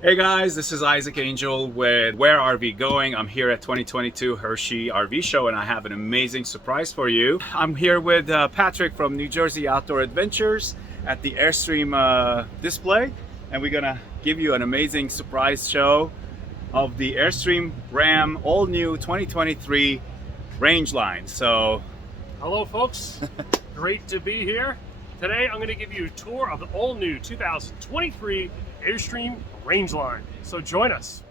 Hey guys, this is Isaac Angel with Where RV Going. I'm here at 2022 Hershey RV Show and I have an amazing surprise for you. I'm here with Patrick from New Jersey Outdoor Adventures at the Airstream display, and we're gonna give you an amazing surprise show of the Airstream Ram all new 2023 Rangeline. So, hello folks, great to be here. Today I'm going to give you a tour of the all new 2023 Airstream Rangeline. So join us.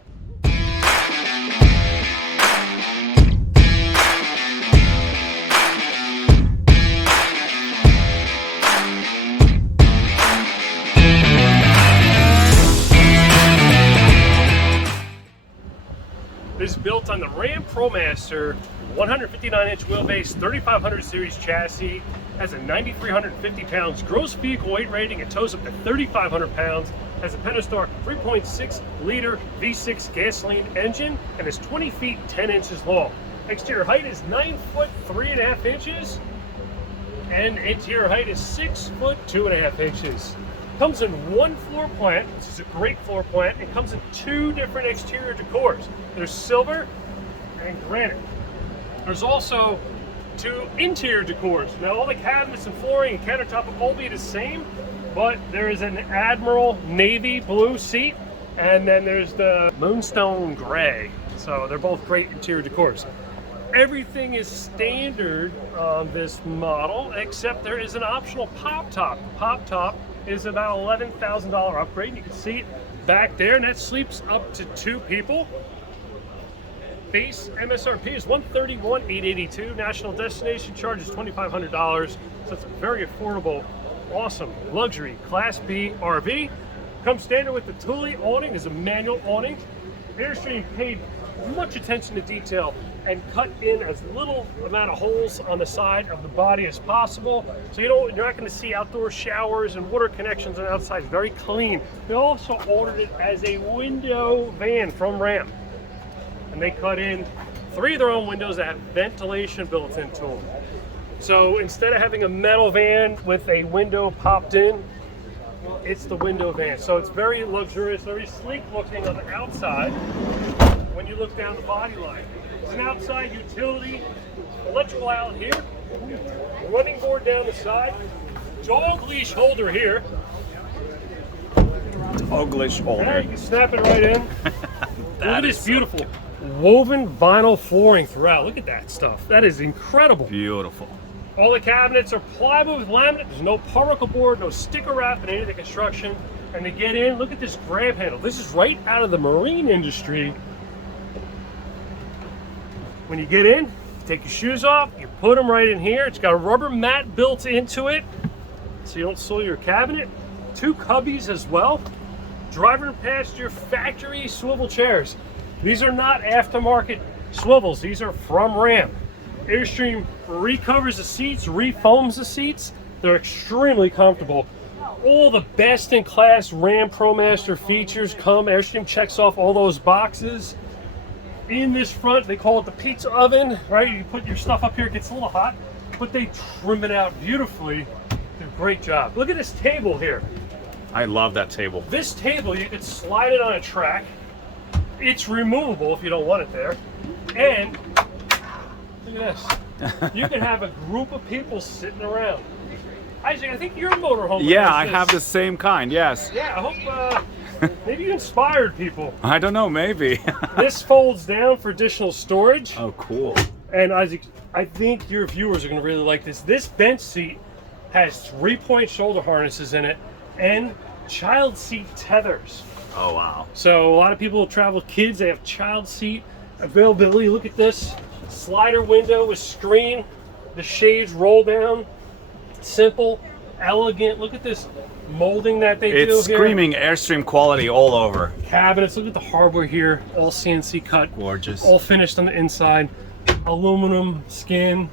This is built on the Ram Promaster 159-inch wheelbase, 3500 series chassis, has a 9,350 pounds gross vehicle weight rating. It tows up to 3,500 pounds, has a Pentastar 3.6 liter V6 gasoline engine, and is 20 feet 10 inches long. Exterior height is 9 foot 3.5 inches, and interior height is 6 foot 2.5 inches. Comes in one floor plan, which is a great floor plan. It comes in two different exterior decors. There's silver and granite. There's also two interior decors. Now all the cabinets and flooring and countertop will all be the same, but there is an Admiral Navy blue seat, and then there's the Moonstone Gray. So they're both great interior decors. Everything is standard on this model, except there is an optional pop top. The pop top is about $11,000 upgrade. You can see it back there, and that sleeps up to two people. Base MSRP is $131,882. National destination charge is $2,500. So it's a very affordable, awesome luxury Class B RV. Comes standard with the Thule awning. Is a manual awning. Airstream paid much attention to detail and cut in as little amount of holes on the side of the body as possible. So you're not going to see outdoor showers and water connections on the outside. It's very clean. They also ordered it as a window van from Ram. And they cut in 3 of their own windows that have ventilation built into them. So instead of having a metal van with a window popped in, it's the window van. So it's very luxurious, very sleek looking on the outside when you look down the body line. It's an outside utility, electrical out here, running board down the side, dog leash holder here. dog leash holder. Yeah, you can snap it right in. Look at this beautiful woven vinyl flooring throughout. Look at that stuff. That is incredible. Beautiful. All the cabinets are plywood with laminate. There's no particle board, no sticker wrap in any of the construction. And to get in, look at this grab handle. This is right out of the marine industry. When you get in, take your shoes off, you put them right in here. It's got a rubber mat built into it so you don't soil your cabinet. 2 cubbies as well. Driver and passenger factory swivel chairs. These are not aftermarket swivels. These are from Ram. Airstream recovers the seats, refoams the seats. They're extremely comfortable. All the best in class Ram Promaster features come. Airstream checks off all those boxes. In this front, they call it the pizza oven, right? You put your stuff up here, it gets a little hot, but they trim it out beautifully. Do a great job. Look at this table here. I love that table. This table, you could slide it on a track. It's removable if you don't want it there. And look at this. You can have a group of people sitting around. Isaac, I think you're a motorhome. Yeah, I have the same kind, yes. Yeah, I hope maybe you inspired people. I don't know, maybe. This folds down for additional storage. Oh, cool. And Isaac, I think your viewers are going to really like this. This bench seat has 3-point shoulder harnesses in it and child seat tethers. Oh, wow. So a lot of people travel with kids. They have child seat availability. Look at this. Slider window with screen. The shades roll down. Simple, elegant. Look at this molding that they do here. It's screaming Airstream quality all over. Cabinets, look at the hardware here, all CNC cut. Gorgeous. All finished on the inside. Aluminum skin,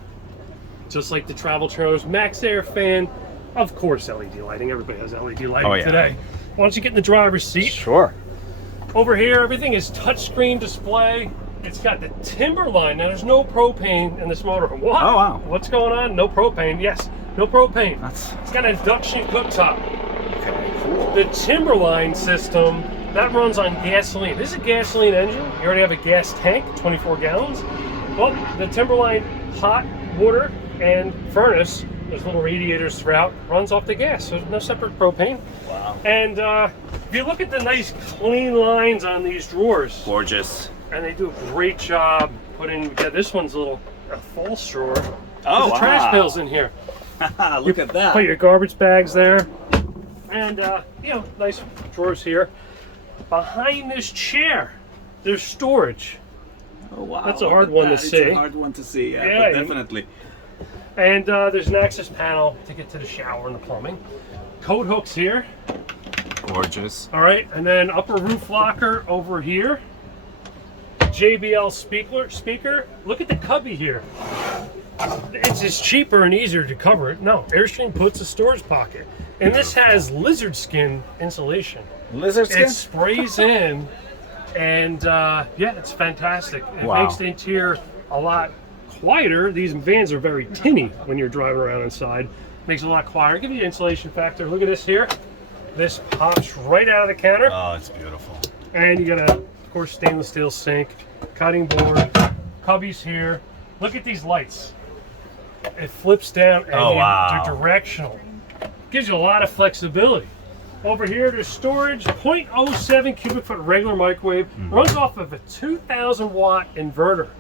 just like the travel trailers. Max Air fan, of course LED lighting. Everybody has LED lighting today. Why don't you get in the driver's seat? Sure. Over here, everything is touchscreen display. It's got the Timberline. Now, there's no propane in this motorhome. What? Oh, wow. What's going on? No propane. Yes, no propane. That's... It's got an induction cooktop. Okay, cool. The Timberline system that runs on gasoline. This is a gasoline engine. You already have a gas tank, 24 gallons. Well, the Timberline hot water and furnace, there's little radiators throughout, runs off the gas, so there's no separate propane. Wow. And if you look at the nice clean lines on these drawers, Gorgeous. and they do a great job putting, yeah, this one's a false drawer. Oh, There's trash pails in here. Look at that. Put your garbage bags there. And, you know, nice drawers here. Behind this chair, there's storage. Oh, wow. That's a hard one to see. It's a hard one to see, yeah, but definitely. And there's an access panel to get to the shower and the plumbing. Coat hooks here. Gorgeous. All right, and then upper roof locker over here. JBL speaker. Look at the cubby here. It's just cheaper and easier to cover it. No, Airstream puts a storage pocket. And this has lizard skin insulation. Lizard skin? It sprays in, and yeah, it's fantastic. It Wow. makes the interior a lot quieter. These vans are very tinny when you're driving around inside. Makes it a lot quieter. Give you an insulation factor. Look at this here. This pops right out of the counter. Oh, it's beautiful. And you got a, of course, stainless steel sink, cutting board, cubbies here. Look at these lights. It flips down and they're directional. Gives you a lot of flexibility. Over here, there's storage, 0.07 cubic foot regular microwave. Runs off of a 2,000 watt inverter.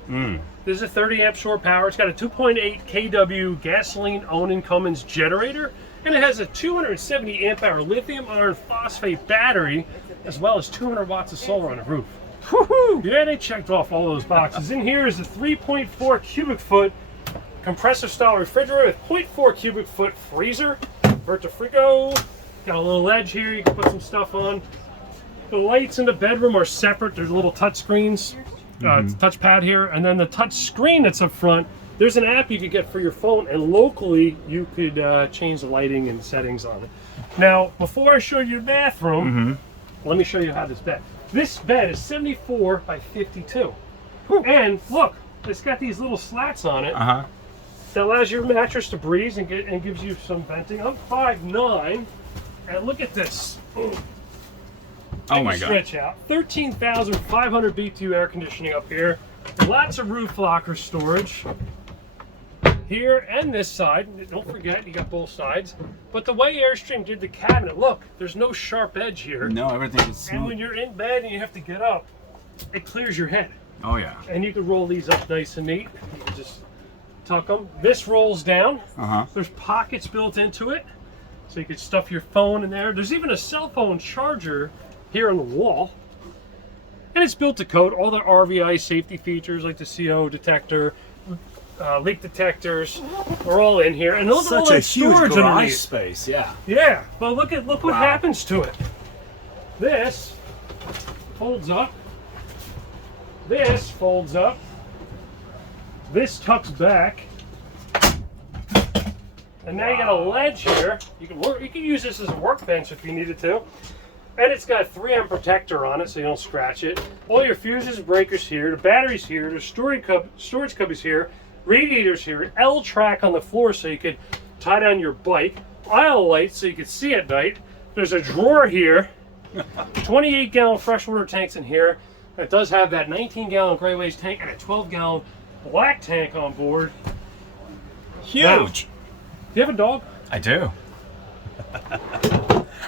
This is a 30 amp shore power. It's got a 2.8 kW gasoline Onan Cummins generator, and it has a 270 amp hour lithium iron phosphate battery, as well as 200 watts of solar on the roof. Woohoo! Yeah, they checked off all those boxes. In here is a 3.4 cubic foot compressor style refrigerator with 0.4 cubic foot freezer. Vertifrigo. Got a little ledge here you can put some stuff on. The lights in the bedroom are separate. There's little touch screens, touchpad here, and then the touch screen that's up front. There's an app you could get for your phone, and locally you could change the lighting and settings on it. Now, before I show you the bathroom, let me show you how this bed. This bed is 74 by 52, and look, it's got these little slats on it. That allows your mattress to breathe and gives you some venting. I'm 5'9", and look at this. Oh my God. Stretch out. 13,500 BTU air conditioning up here. Lots of roof locker storage here and this side. Don't forget, you got both sides. But the way Airstream did the cabinet, look, there's no sharp edge here. No, everything is smooth. And when you're in bed and you have to get up, it clears your head. Oh yeah. And you can roll these up nice and neat. You can just tuck them. This rolls down. There's pockets built into it, so you can stuff your phone in there. There's even a cell phone charger here on the wall, and it's built to code. All the RVI safety features like the CO detector, leak detectors are all in here. And look at all Such a that huge storage garage underneath. space, yeah. Yeah, but look what happens to it. This folds up. This folds up. This tucks back, and now you got a ledge here. You can use this as a workbench if you needed to. And it's got a 3M protector on it so you don't scratch it. All your fuses and breakers here, the batteries here, the storage cubbies here, radiators here, L-track on the floor so you could tie down your bike, aisle lights so you could see at night. There's a drawer here, 28-gallon freshwater tanks in here. It does have that 19-gallon gray waste tank and a 12-gallon black tank on board. Huge. Now, do you have a dog? I do.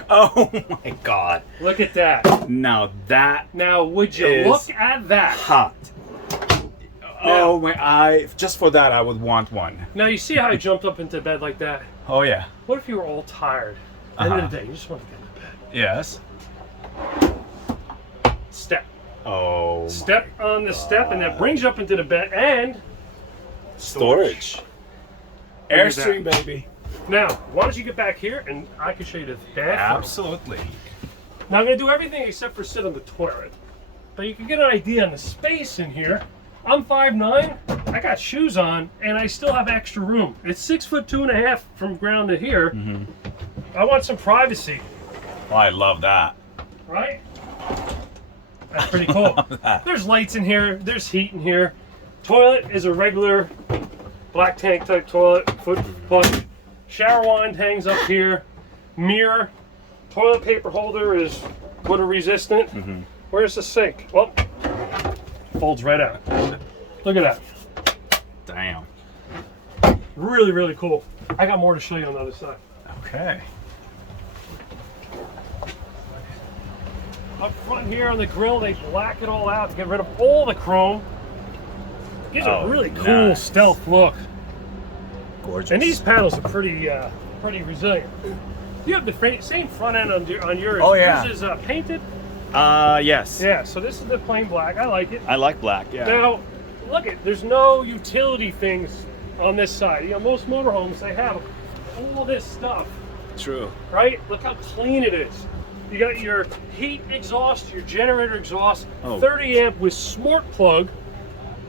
Oh my God. Look at that. Now that Now, would you is look at that? hot. Oh my, just for that I would want one. Now, you see how I jumped up into bed like that? Oh yeah. What if you were all tired? End of the day, you just want to get into bed. Yes. Step. Oh. Step on the step, and that brings you up into the bed, and Storage. Look at Airstream, baby. now, why don't you get back here, and I can show you the bathroom. Absolutely. Now, I'm going to do everything except for sit on the toilet. But you can get an idea on the space in here. I'm 5'9", I got shoes on, and I still have extra room. It's 6'2.5" from ground to here. I want some privacy, Oh, I love that. right? That's pretty cool. There's lights in here, there's heat in here. Toilet is a regular black tank type toilet, foot plunge. Shower wand hangs up here. Mirror, toilet paper holder is water resistant. Where's the sink? Well, folds right out. Look at that. Damn. Really, really cool. I got more to show you on the other side. Okay. Up front here on the grill, they black it all out to get rid of all the chrome. Gives a really cool stealth look. Gorgeous. And these panels are pretty resilient. You have the same front end on yours. Oh, yeah. Yours is painted? Yes. Yeah, so this is the plain black. I like it. I like black, yeah. Now, look at, there's no utility things on this side. You know, most motorhomes, they have all this stuff. True. Right? Look how clean it is. You got your heat exhaust, your generator exhaust, 30 amp with smart plug,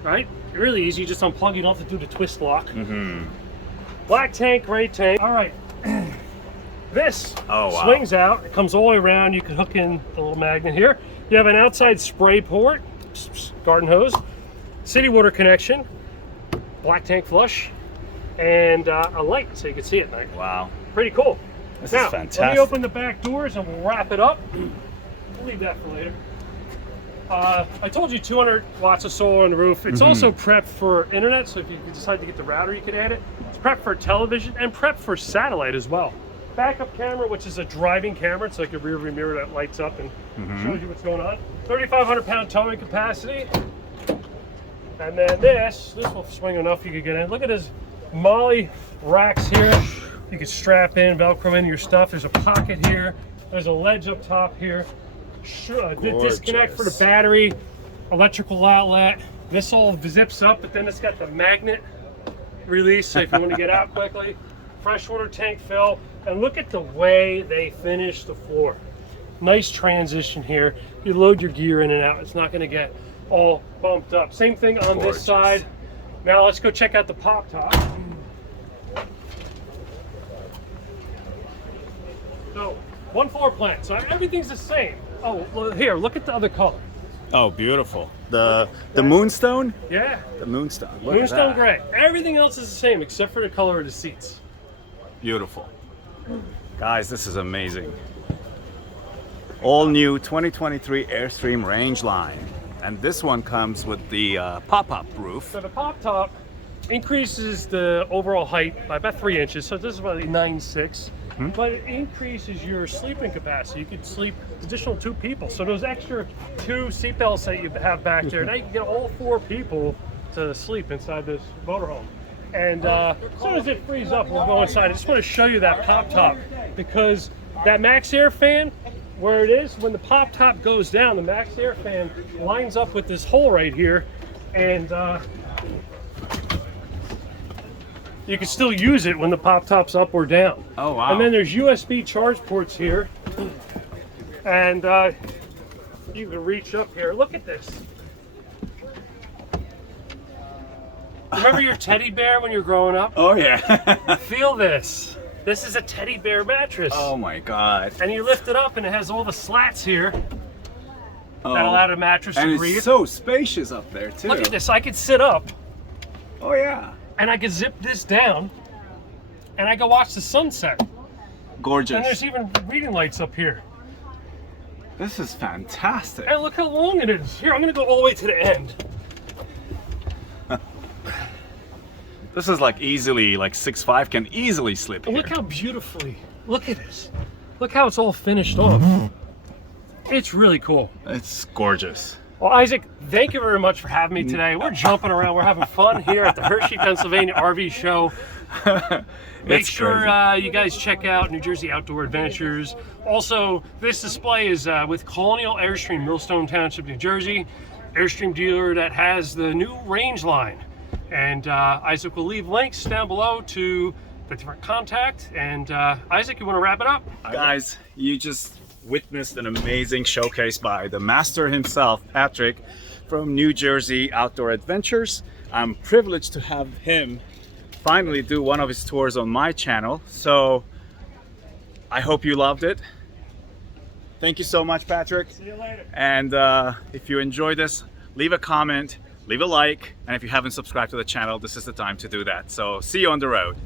right? Really easy, you just unplug it, you don't have to do the twist lock. Black tank, gray tank. All right. This swings out, it comes all the way around. You can hook in the little magnet here. You have an outside spray port, garden hose, city water connection, black tank flush, and a light so you can see at night. Wow. Pretty cool. This Now, is fantastic. let me open the back doors and we'll wrap it up. We'll leave that for later. I told you 200 watts of solar on the roof. It's also prepped for internet, so if you decide to get the router, you can add it. It's prepped for television and prepped for satellite as well. Backup camera, which is a driving camera. It's like a rear view mirror that lights up and shows you what's going on. 3,500 pound towing capacity. And then this will swing enough you could get in. Look at his Molly racks here. You can strap in, Velcro in your stuff. There's a pocket here. There's a ledge up top here. The disconnect for the battery, electrical outlet. This all zips up, but then it's got the magnet release, so if you want to get out quickly. Freshwater tank fill. And look at the way they finish the floor. Nice transition here. You load your gear in and out. It's not going to get all bumped up. Same thing on this side. Now let's go check out the pop top. So, one floor plan. So everything's the same. Oh, well, here, look at the other color. Oh, beautiful. The moonstone? Yeah. The moonstone. Moonstone gray. Everything else is the same except for the color of the seats. Beautiful. Guys, this is amazing. All new 2023 Airstream Rangeline. And this one comes with the pop-up roof. So the pop top increases the overall height by about 3 inches. So this is about 9.6. But it increases your sleeping capacity. You could sleep additional 2 people. So those extra 2 seatbelts that you have back there, now you can get all 4 people to sleep inside this motorhome. And as soon as it frees up, we'll go inside. I just want to show you that pop top because that Max Air fan, where it is, when the pop top goes down, the Max Air fan lines up with this hole right here, and you can still use it when the pop top's up or down. Oh, wow. And then there's USB charge ports here, and you can reach up here. Look at this. Remember your teddy bear when you were growing up? Oh, yeah. Feel this. This is a teddy bear mattress. Oh, my God. And you lift it up and it has all the slats here that allow the mattress to breathe. It's so spacious up there, too. Look at this. I could sit up. Oh, yeah. And I could zip this down and I could watch the sunset. Gorgeous. And there's even reading lights up here. This is fantastic. And look how long it is. Here, I'm going to go all the way to the end. This is like easily, like 6'5" can easily slip And here. look how beautifully, look at this. Look how it's all finished off. It's really cool. It's gorgeous. Well, Isaac, thank you very much for having me today. We're jumping around. We're having fun here at the Hershey, Pennsylvania RV Show. Make sure you guys check out New Jersey Outdoor Adventures. Also, this display is with Colonial Airstream, Millstone Township, New Jersey. Airstream dealer that has the new Rangeline. And Isaac will leave links down below to the different contact. And Isaac, you want to wrap it up? Guys, you just witnessed an amazing showcase by the master himself, Patrick, from New Jersey Outdoor Adventures. I'm privileged to have him finally do one of his tours on my channel. So I hope you loved it. Thank you so much, Patrick. See you later. And if you enjoyed this, leave a comment, leave a like, and if you haven't subscribed to the channel, this is the time to do that. So see you on the road.